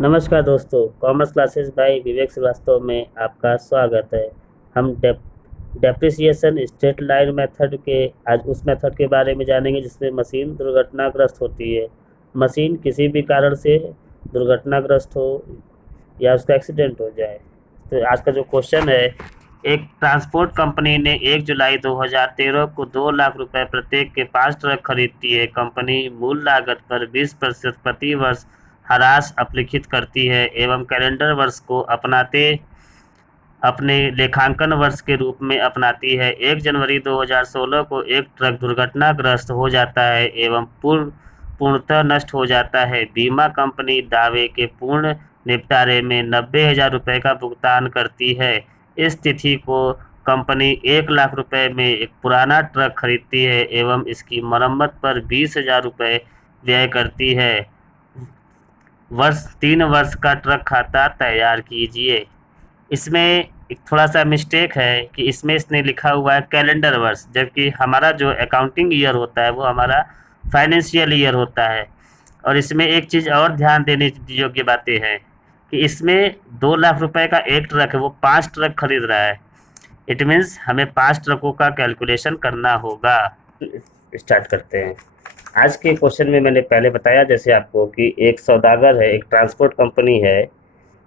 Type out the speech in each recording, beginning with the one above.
नमस्कार दोस्तों, commerce classes bye विवेक श्रीवास्तव में आपका स्वागत है। हम डेप्रिसिएशन स्ट्रेट लाइन मेथड के आज उस मेथड के बारे में जानेंगे जिसमें मशीन दुर्घटनाग्रस्त होती है। मशीन किसी भी कारण से दुर्घटनाग्रस्त हो या उसका एक्सीडेंट हो जाए। तो आज का जो क्वेश्चन है, एक ट्रांसपोर्ट कंपनी ने 1 जुलाई 2013 को 2 लाख रुपए प्रत्येक के 5 ट्रक खरीदती है। कंपनी मूल लागत पर 20% प्रति वर्ष ह्रास अपेक्षित करती है एवं कैलेंडर वर्ष को अपने लेखांकन वर्ष के रूप में अपनाती है। 1 जनवरी 2016 को एक ट्रक दुर्घटनाग्रस्त हो जाता है एवं पूर्णतः नष्ट हो जाता है। बीमा कंपनी दावे के पूर्ण निपटारे में 90,000 रुपये का भुगतान करती है। इस तिथि को कंपनी 1 लाख रुपए में एक पुराना ट्रक खरीदती है एवं इसकी मरम्मत पर 20,000 रुपये व्यय करती है। 3 वर्ष का ट्रक खाता तैयार कीजिए। इसमें एक थोड़ा सा मिस्टेक है कि इसमें इसने लिखा हुआ है कैलेंडर वर्ष, जबकि हमारा जो अकाउंटिंग ईयर होता है वो हमारा फाइनेंशियल ईयर होता है। और इसमें एक चीज़ और ध्यान देने योग्य बातें हैं कि इसमें 2 लाख रुपए का एक ट्रक है, वो 5 ट्रक खरीद रहा है। इट मीन्स हमें 5 ट्रकों का कैलकुलेशन करना होगा। स्टार्ट करते हैं। आज के क्वेश्चन में मैंने पहले बताया जैसे आपको कि एक सौदागर है, एक ट्रांसपोर्ट कंपनी है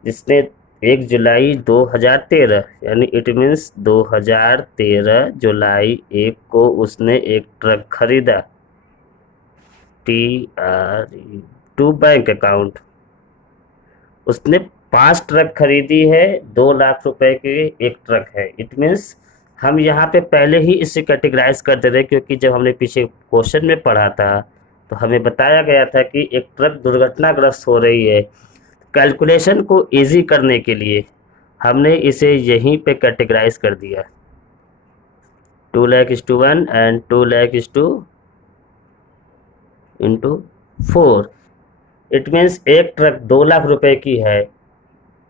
जिसने 1 जुलाई 2013 यानी इट मीन्स 2013 जुलाई 1 को उसने एक ट्रक खरीदा। TR टू बैंक अकाउंट उसने 5 ट्रक खरीदी है। 2 लाख रुपए के एक ट्रक है। इट मीन्स हम यहाँ पे पहले ही इसे कैटेगराइज कर दे रहे क्योंकि जब हमने पीछे क्वेश्चन में पढ़ा था तो हमें बताया गया था कि एक ट्रक दुर्घटनाग्रस्त हो रही है। कैलकुलेशन को इजी करने के लिए हमने इसे यहीं पे कैटेगराइज कर दिया। 2 lakh is to 1 and 2 lakh is to into 4। It means एक ट्रक 2 लाख रुपए की है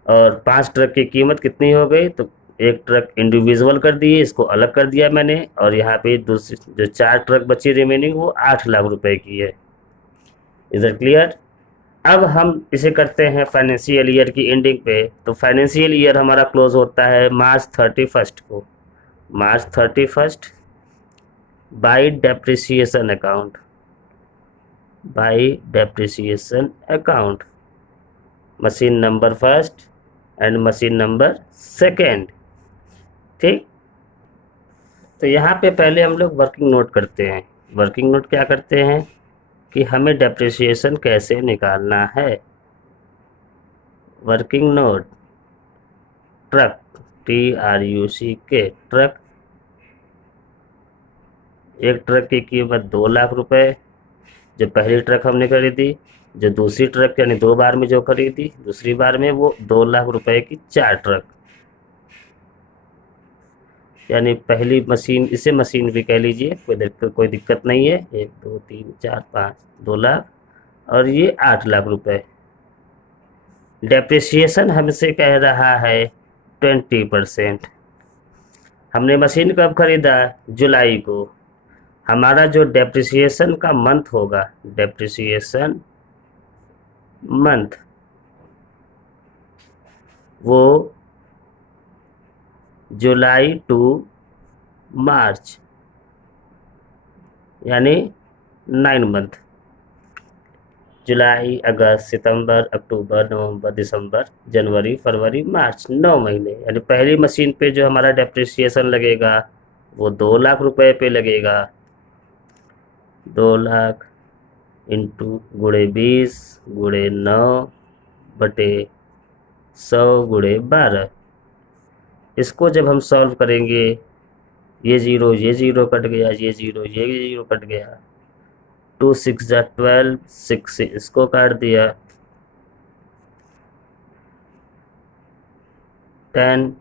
और 5 ट्रक की कीमत कितनी हो गई, तो एक ट्रक इंडिविजुअल कर दिए, इसको अलग कर दिया मैंने, और यहाँ पे दूसरी जो 4 ट्रक बची रिमेनिंग वो 8 लाख रुपए की है। Is it clear? अब हम इसे करते हैं फाइनेंशियल ईयर की एंडिंग पे। तो फाइनेंशियल ईयर हमारा क्लोज होता है मार्च 31 को। मार्च 31 bye depreciation account, bye depreciation account, machine number first and machine number second. ठीक, तो यहाँ पे पहले हम लोग वर्किंग नोट करते हैं। वर्किंग नोट क्या करते हैं कि हमें डेप्रिसिएशन कैसे निकालना है। Working note truck, TRUCK truck, एक ट्रक की कीमत 2 लाख रुपए जो पहली ट्रक हमने खरीदी, जो दूसरी ट्रक यानी 2 बार में जो खरीदी, दूसरी बार में वो 2 लाख रुपए की 4 ट्रक, यानी पहली मशीन, इसे मशीन भी कह लीजिए, कोई दिक्कत नहीं है। 1 2 3 4 5 2 लाख और ये 8 लाख रुपए। डेप्रिसिएशन हमसे कह रहा है 20%। हमने मशीन कब खरीदा? जुलाई को। हमारा जो डेप्रिसिएशन का मंथ होगा, डेप्रिसिएशन मंथ, वो जुलाई टू मार्च यानी 9 मंथ। जुलाई, अगस्त, सितंबर, अक्टूबर, नवंबर, दिसंबर, जनवरी, फरवरी, मार्च, 9 महीने। यानी पहली मशीन पे जो हमारा डेप्रिसिएशन लगेगा वो 2 लाख रुपए पे लगेगा। 2 लाख इंटू गुणे 20 गुणे 9 बटे 100 गुणे 12। इसको जब हम सॉल्व करेंगे, ये जीरो कट गया, ये जीरो कट गया, 2 6 जा 12, 6 से इसको काट दिया, 10,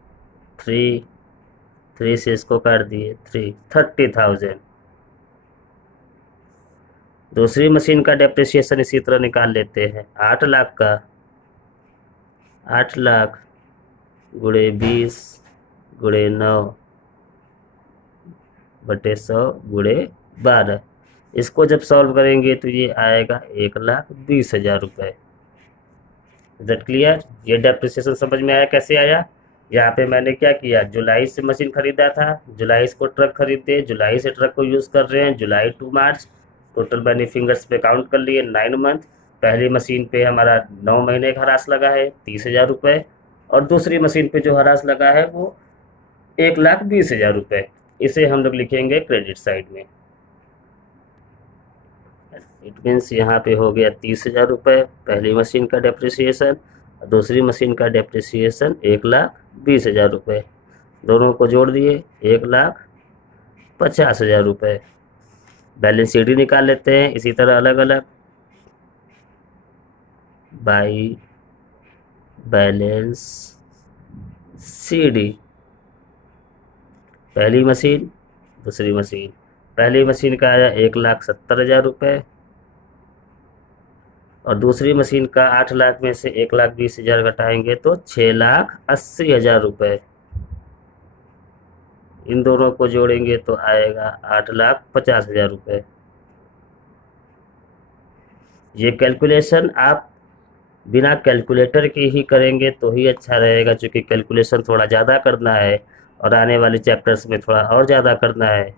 3, 3 से इसको काट दिए, 3, 30,000। दूसरी मशीन का डेप्रिसिएशन इसी तरह निकाल लेते हैं। 8 लाख का 8 लाख गुणे 20 गुणे 9 बटे 100 गुणे 12। इसको जब सॉल्व करेंगे तो ये आएगा 1,20,000 रुपये। Is that clear? ये डेप्रिसिएशन समझ में आया कैसे आया? यहाँ पे मैंने क्या किया, जुलाई से मशीन खरीदा था, जुलाई को ट्रक खरीदे, जुलाई से ट्रक को यूज़ कर रहे हैं, जुलाई टू मार्च, टोटल मैंने फिंगर्स पे काउंट कर लिए 9 मंथ। पहली मशीन पे हमारा 9 महीने का हरास लगा है 30,000 रुपये, और दूसरी मशीन पे जो हरास लगा है वो 1,20,000 रुपये। इसे हम लोग लिखेंगे क्रेडिट साइड में। इट मीन्स यहाँ पे हो गया 30,000 रुपये पहली मशीन का डेप्रिसिएशन, और दूसरी मशीन का डेप्रिसिएशन 1,20,000 रुपये। दोनों को जोड़ दिए 1,50,000 रुपये। बैलेंस शीट ही निकाल लेते हैं इसी तरह अलग अलग। बाई बैलेंस CD, पहली मशीन दूसरी मशीन। पहली मशीन का आया 1,70,000 रुपये, और दूसरी मशीन का 8 लाख में से 1,20,000 घटाएंगे तो 6,80,000 रुपये। इन दोनों को जोड़ेंगे तो आएगा 8,50,000 रुपये। ये कैलकुलेशन आप बिना कैलकुलेटर के ही करेंगे तो ही अच्छा रहेगा, क्योंकि कैलकुलेशन थोड़ा ज़्यादा करना है और आने वाले चैप्टर्स में थोड़ा और ज़्यादा करना है।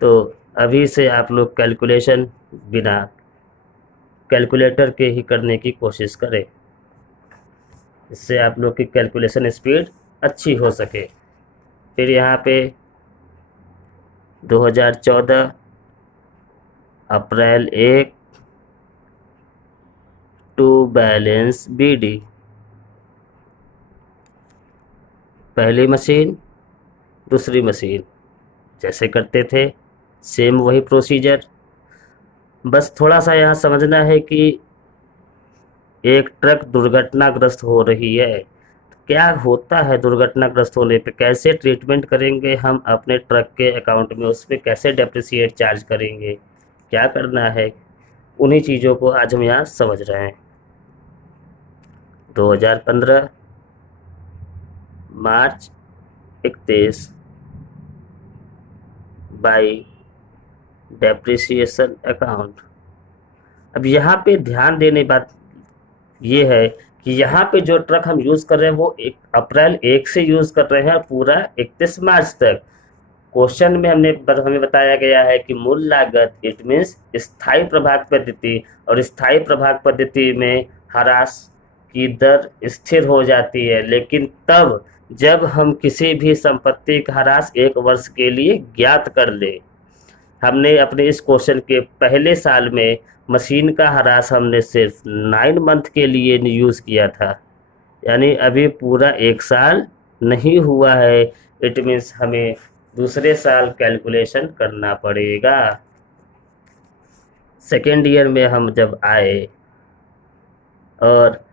तो अभी से आप लोग कैलकुलेशन बिना कैलकुलेटर के ही करने की कोशिश करें, इससे आप लोग की कैलकुलेशन स्पीड अच्छी हो सके। फिर यहाँ पे 2014 अप्रैल 1 टू बैलेंस BD, पहली मशीन दूसरी मशीन जैसे करते थे सेम वही प्रोसीजर। बस थोड़ा सा यहाँ समझना है कि एक ट्रक दुर्घटनाग्रस्त हो रही है, क्या होता है दुर्घटनाग्रस्त होने पे, कैसे ट्रीटमेंट करेंगे हम अपने ट्रक के अकाउंट में, उस पर कैसे डेप्रिसिएट चार्ज करेंगे, क्या करना है, उन्हीं चीज़ों को आज हम यहाँ समझ रहे हैं। 2015 मार्च 31 बाई डेप्रिसिएशन अकाउंट। अब यहाँ पे ध्यान देने बात ये है कि यहाँ पे जो ट्रक हम यूज़ कर रहे हैं वो अप्रैल 1 से यूज़ कर रहे हैं पूरा 31 मार्च तक। क्वेश्चन में हमें बताया गया है कि मूल लागत इट मीन्स स्थायी प्रभाग पद्धति, और स्थायी प्रभाग पद्धति में ह्रास की दर स्थिर हो जाती है, लेकिन तब जब हम किसी भी संपत्ति का ह्रास 1 वर्ष के लिए ज्ञात कर ले। हमने अपने इस क्वेश्चन के पहले साल में मशीन का ह्रास हमने सिर्फ 9 मंथ के लिए यूज़ किया था, यानी अभी पूरा 1 साल नहीं हुआ है। इट मीन्स हमें दूसरे साल कैलकुलेशन करना पड़ेगा। सेकेंड ईयर में हम जब आए, और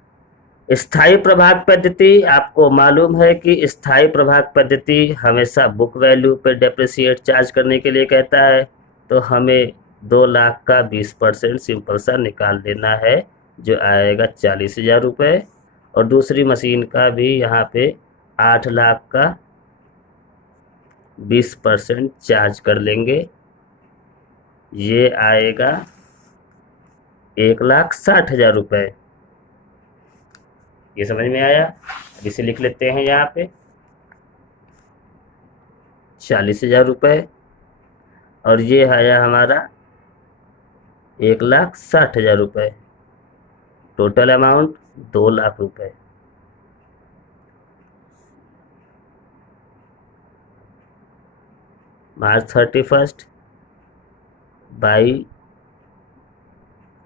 स्थायी प्रभाग पद्धति आपको मालूम है कि स्थायी प्रभाग पद्धति हमेशा बुक वैल्यू पर डेप्रिसिएट चार्ज करने के लिए कहता है, तो हमें 2 लाख का 20% सिंपल सा निकाल देना है, जो आएगा 40,000 रुपये, और दूसरी मशीन का भी यहाँ पे 8 लाख का 20% चार्ज कर लेंगे, ये आएगा 1,60,000 रुपये। ये समझ में आया? अब इसे लिख लेते हैं यहाँ पे 40,000 रुपये, और ये आया हमारा 1,60,000 रुपये। टोटल अमाउंट 2 लाख रुपये। मार्च 31 बाई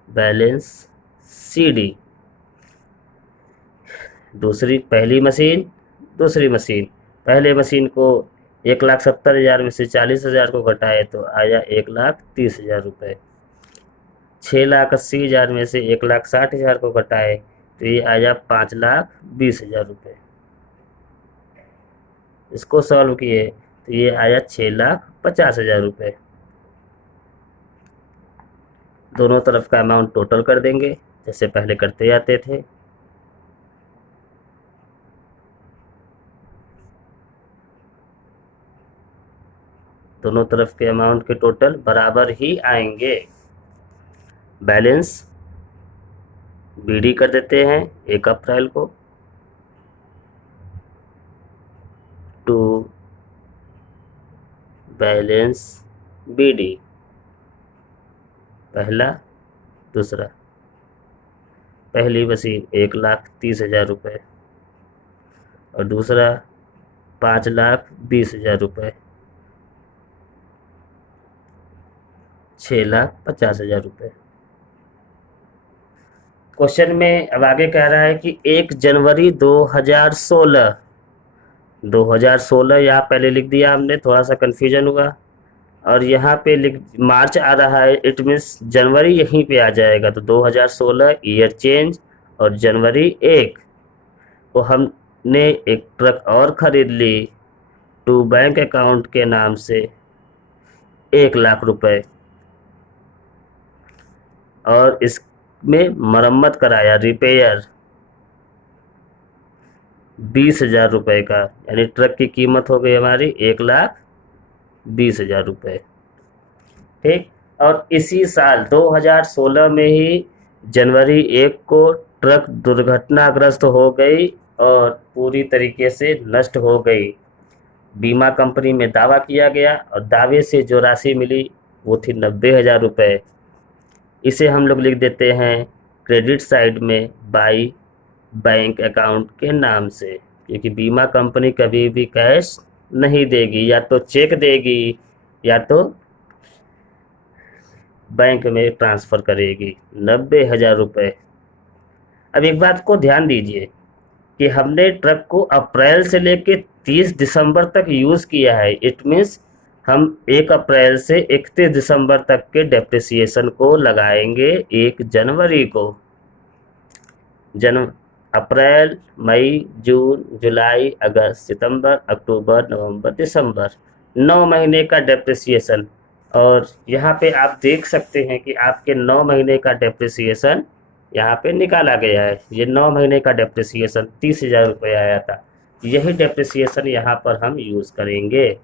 बैलेंस CD, पहली मशीन दूसरी मशीन। पहले मशीन को 1,70,000 में से 40,000 को घटाए तो आया 1,30,000 रुपये। 6,80,000 में से 1,60,000 को घटाए तो ये आया 5,20,000 रुपये। इसको सॉल्व किए तो ये आया 6,50,000 रुपये। दोनों तरफ का अमाउंट टोटल कर देंगे जैसे पहले करते जाते थे। दोनों तरफ के अमाउंट के टोटल बराबर ही आएंगे। बैलेंस BD कर देते हैं 1 अप्रैल को, टू बैलेंस BD, पहला, दूसरा। पहली मशीन 1,30,000 रुपये और दूसरा 5,20,000 रुपये, 6,50,000 रुपये। क्वेश्चन में अब आगे कह रहा है कि 1 जनवरी 2016 यहाँ पहले लिख दिया हमने, थोड़ा सा कन्फ्यूजन हुआ। और यहाँ पे लिख मार्च आ रहा है, इट मीन्स जनवरी यहीं पे आ जाएगा, तो 2016 ईयर चेंज और जनवरी 1 को हमने एक ट्रक और ख़रीद ली टू बैंक अकाउंट के नाम से 1,00,000 रुपये, और इसमें मरम्मत कराया, रिपेयर 20,000 रुपये का, यानी ट्रक की कीमत हो गई हमारी 1,20,000 रुपये। ठीक। और इसी साल 2016 में ही जनवरी 1 को ट्रक दुर्घटनाग्रस्त हो गई और पूरी तरीके से नष्ट हो गई। बीमा कंपनी में दावा किया गया और दावे से जो राशि मिली वो थी 90,000 रुपये। इसे हम लोग लिख देते हैं क्रेडिट साइड में बाई बैंक अकाउंट के नाम से, क्योंकि बीमा कंपनी कभी भी कैश नहीं देगी, या तो चेक देगी या तो बैंक में ट्रांसफ़र करेगी। 90,000 रुपये। अब एक बात को ध्यान दीजिए कि हमने ट्रक को अप्रैल से लेके 30 दिसंबर तक यूज़ किया है। इट मीन्स हम 1 अप्रैल से 31 दिसंबर तक के डेप्रिसिएशन को लगाएंगे 1 जनवरी को। अप्रैल, मई, जून, जुलाई, अगस्त, सितंबर, अक्टूबर, नवंबर, दिसंबर, 9 महीने का डेप्रिसिएशन। और यहाँ पे आप देख सकते हैं कि आपके 9 महीने का डेप्रिसिएशन यहाँ पे निकाला गया है। ये 9 महीने का डेप्रिसिएशन 30,000 रुपये आया था। यही डेप्रिसिएशन यहाँ पर हम यूज़ करेंगे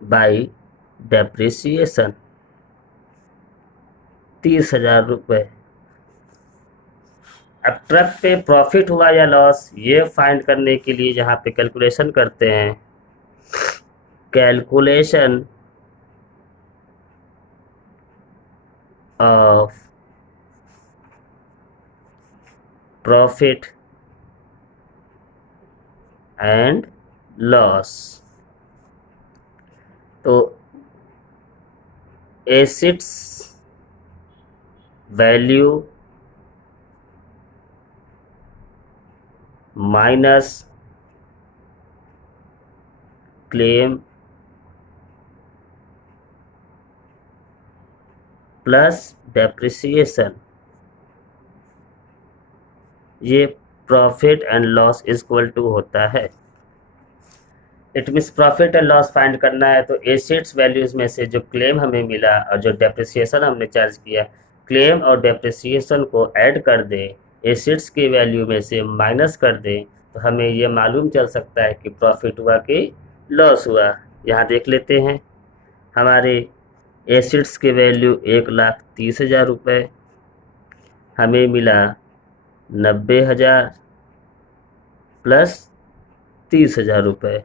बाई डेप्रिसिएशन 30,000 रुपये। अब ट्रक पे प्रॉफिट हुआ या लॉस ये फाइंड करने के लिए यहाँ पे कैलकुलेशन करते हैं। Calculation of profit and loss. तो assets value minus claim plus depreciation, ये profit and loss equal to होता है। It means profit and loss find करना है तो एसेट्स वैल्यूज में से जो क्लेम हमें मिला और जो डेप्रिसिएशन हमने चार्ज किया, क्लेम और डेप्रिसिएशन को ऐड कर दें, एसेट्स की वैल्यू में से माइनस कर दें, तो हमें ये मालूम चल सकता है कि प्रॉफिट हुआ कि लॉस हुआ। यहाँ देख लेते हैं, हमारे एसेट्स की वैल्यू 1,30,000 रुपये, हमें मिला 90,000 प्लस 30,000 रुपये।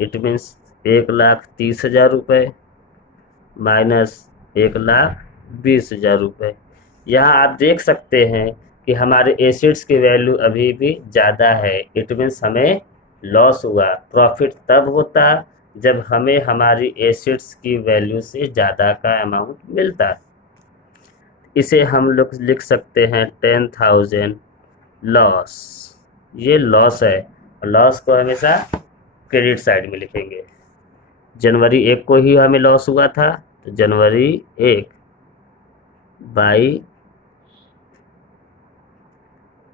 इट मीन्स 1,30,000 रुपये माइनस 1,20,000 रुपये। यहाँ आप देख सकते हैं कि हमारे एसेट्स की वैल्यू अभी भी ज़्यादा है। इट मीन्स हमें लॉस हुआ। प्रॉफिट तब होता जब हमें हमारी एसेट्स की वैल्यू से ज़्यादा का अमाउंट मिलता। इसे हम लोग लिख सकते हैं 10,000 लॉस। ये लॉस है और लॉस को हमेशा क्रेडिट साइड में लिखेंगे। जनवरी 1 को ही हमें लॉस हुआ था, तो जनवरी 1 बाई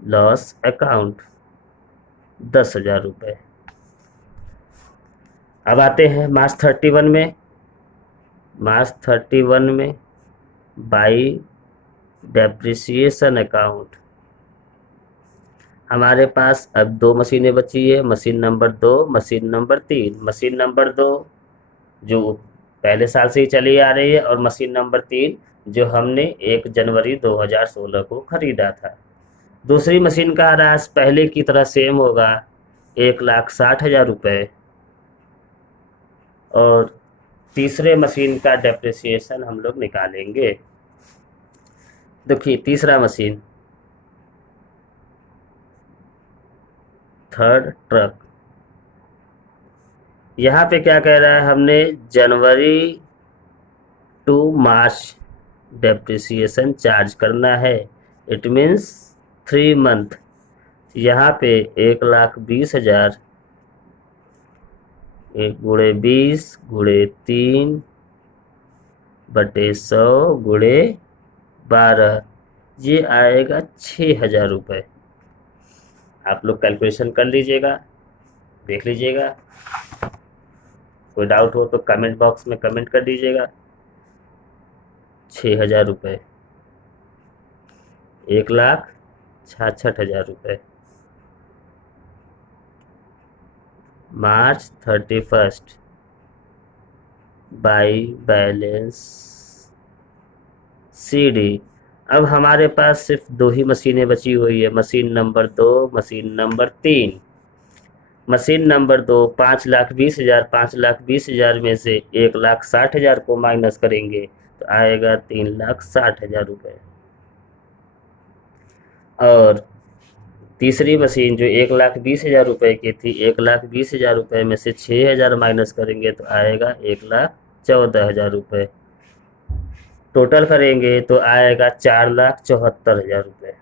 लॉस अकाउंट 10,000 रुपये। अब आते हैं मार्च 31 में। मार्च 31 में बाई डेप्रिसिएशन अकाउंट, हमारे पास अब 2 मशीनें बची है, machine number 2, machine number 3। Machine number 2 जो पहले साल से ही चली आ रही है, और मशीन नंबर 3 जो हमने 1 जनवरी 2016 को खरीदा था। दूसरी मशीन का ह्रास पहले की तरह सेम होगा, 1,60,000 रुपये। और तीसरे मशीन का डेप्रिसिएशन हम लोग निकालेंगे। देखिए तीसरा मशीन, थर्ड ट्रक, यहाँ पे क्या कह रहा है, हमने जनवरी टू मार्च डेप्रिसिएशन चार्ज करना है। It means 3 month. यहाँ पे 1,20,000 1 गुणे 20 गुणे 3 बटे 100 गुणे 12, ये आएगा 6,000 रुपये। आप लोग कैलकुलेशन कर लीजिएगा, देख लीजिएगा। कोई डाउट हो तो कमेंट बॉक्स में कमेंट कर दीजिएगा। 6,000 रुपये, 1,66,000 रुपये। मार्च 31 बाई बैलेंस CD। अब हमारे पास सिर्फ 2 ही मशीनें बची हुई है, machine number 2, machine number 3। Machine number 2 5,20,000, 5,20,000 में से 1,60,000 को माइनस करेंगे तो आएगा 3,60,000 रुपये। और तीसरी मशीन जो 1,20,000 रुपये की थी, 1,20,000 रुपये में से 6,000 माइनस करेंगे तो आएगा 1,14,000 रुपये। टोटल करेंगे तो आएगा 4,74,000 रुपये।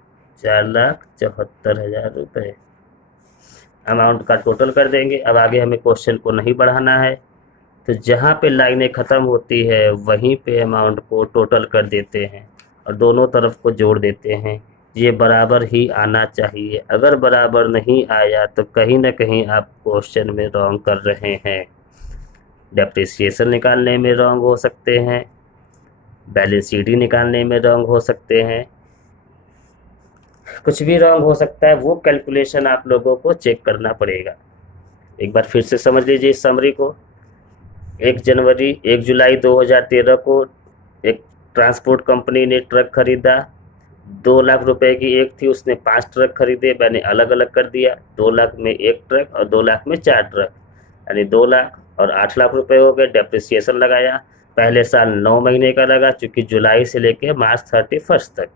4,74,000 रुपये अमाउंट का टोटल कर देंगे। अब आगे हमें क्वेश्चन को नहीं बढ़ाना है, तो जहाँ पे लाइनें ख़त्म होती है वहीं पे अमाउंट को टोटल कर देते हैं और दोनों तरफ को जोड़ देते हैं। ये बराबर ही आना चाहिए। अगर बराबर नहीं आया तो कहीं ना कहीं आप क्वेश्चन में रॉन्ग कर रहे हैं। डेप्रिसिएशन निकालने में रॉन्ग हो सकते हैं, बैलेंस शीट निकालने में रॉन्ग हो सकते हैं, कुछ भी रॉन्ग हो सकता है। वो कैलकुलेशन आप लोगों को चेक करना पड़ेगा। एक बार फिर से समझ लीजिए इस समरी को। 1 जुलाई 2013 को एक ट्रांसपोर्ट कंपनी ने ट्रक खरीदा। 2 लाख रुपए की एक थी, उसने 5 ट्रक खरीदे, मैंने अलग अलग कर दिया। 2 लाख में 1 ट्रक और 2 लाख में 4 ट्रक, यानी 2 लाख और 8 लाख रुपए हो गए। डेप्रिसिएशन लगाया, पहले साल 9 महीने का लगा, चूँकि जुलाई से लेकर मार्च 31 तक।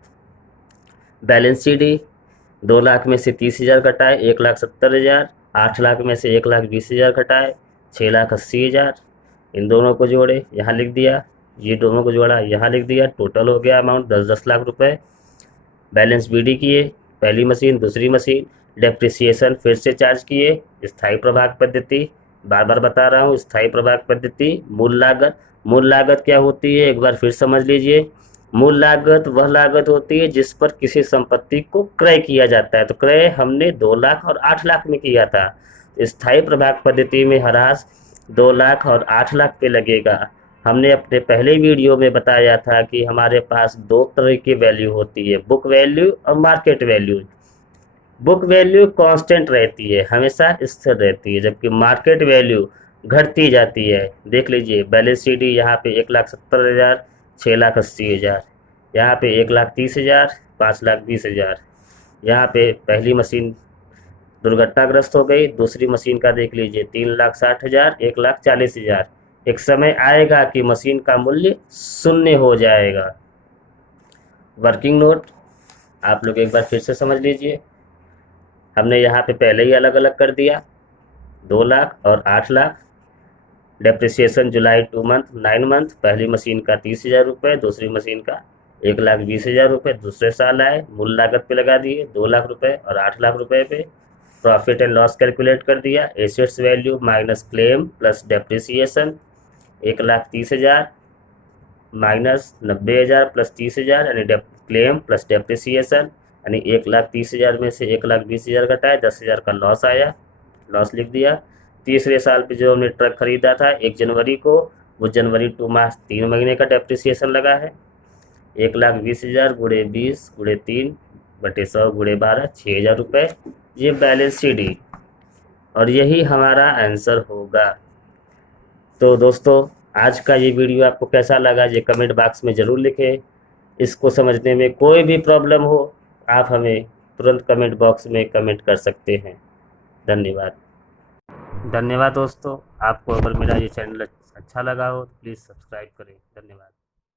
बैलेंस CD 2 लाख में से 30,000 घटाए 1,70,000, 8 लाख में से 1,20,000 घटाए 6,80,000। इन दोनों को जोड़े, यहाँ लिख दिया, ये दोनों को जोड़ा, यहाँ लिख दिया। टोटल हो गया अमाउंट 10-10 लाख रुपए। बैलेंस BD किए, पहली मशीन दूसरी मशीन। डेप्रिसिएशन फिर से चार्ज किए, स्थायी प्रभाग पद्धति, बार बार बता रहा हूँ, स्थायी प्रभाग पद्धति। मूल लागत, मूल लागत क्या होती है एक बार फिर समझ लीजिए। मूल लागत वह लागत होती है जिस पर किसी संपत्ति को क्रय किया जाता है। तो क्रय हमने 2 लाख और 8 लाख में किया था। स्थायी प्रभाग पद्धति में ह्रास 2 लाख और 8 लाख पे लगेगा। हमने अपने पहले वीडियो में बताया था कि हमारे पास 2 तरह की वैल्यू होती है, बुक वैल्यू और market value. Book value constant रहती है, हमेशा स्थिर रहती है, जबकि मार्केट वैल्यू घटती जाती है। देख लीजिए बैलेंस CD यहाँ पे 1,70,000, 6,80,000, यहाँ पे 1,30,000, 5,20,000। यहाँ पे पहली मशीन दुर्घटनाग्रस्त हो गई, दूसरी मशीन का देख लीजिए 3,60,000, 1,40,000। एक समय आएगा कि मशीन का मूल्य 0 हो जाएगा। वर्किंग नोट आप लोग एक बार फिर से समझ लीजिए। हमने यहाँ पे पहले ही अलग अलग कर दिया, 2 लाख और 8 लाख। डेप्रिसिएशन जुलाई 2 मंथ 9 मंथ, पहली मशीन का 30,000 रुपये, दूसरी मशीन का 1,20,000 रुपये दूसरे साल आए। मूल लागत पे लगा दिए 2 लाख रुपये और 8 लाख रुपये पे। प्रॉफिट एंड लॉस कैलकुलेट कर दिया, assets value minus claim plus depreciation. 1,30,000 minus 90,000 plus 30,000 यानी क्लेम प्लस डेप्रिसिएशन, यानी 1,30,000 में से 1,20,000 घटाए 10,000 का लॉस आया, लॉस लिख दिया। तीसरे साल पे जो हमने ट्रक खरीदा था 1 जनवरी को, वो जनवरी टू मार्च 3 महीने का डेप्रिसिएशन लगा है। 1,20,000 गुणे 20 गुणे 3 बटे 100 गुणे 12, 6,000 रुपये। ये बैलेंस CD और यही हमारा आंसर होगा। तो दोस्तों आज का ये वीडियो आपको कैसा लगा ये कमेंट बॉक्स में ज़रूर लिखें। इसको समझने में कोई भी प्रॉब्लम हो आप हमें तुरंत कमेंट बॉक्स में कमेंट कर सकते हैं। धन्यवाद। धन्यवाद दोस्तों। आपको अगर मेरा ये चैनल अच्छा लगा हो तो प्लीज़ सब्सक्राइब करें। धन्यवाद।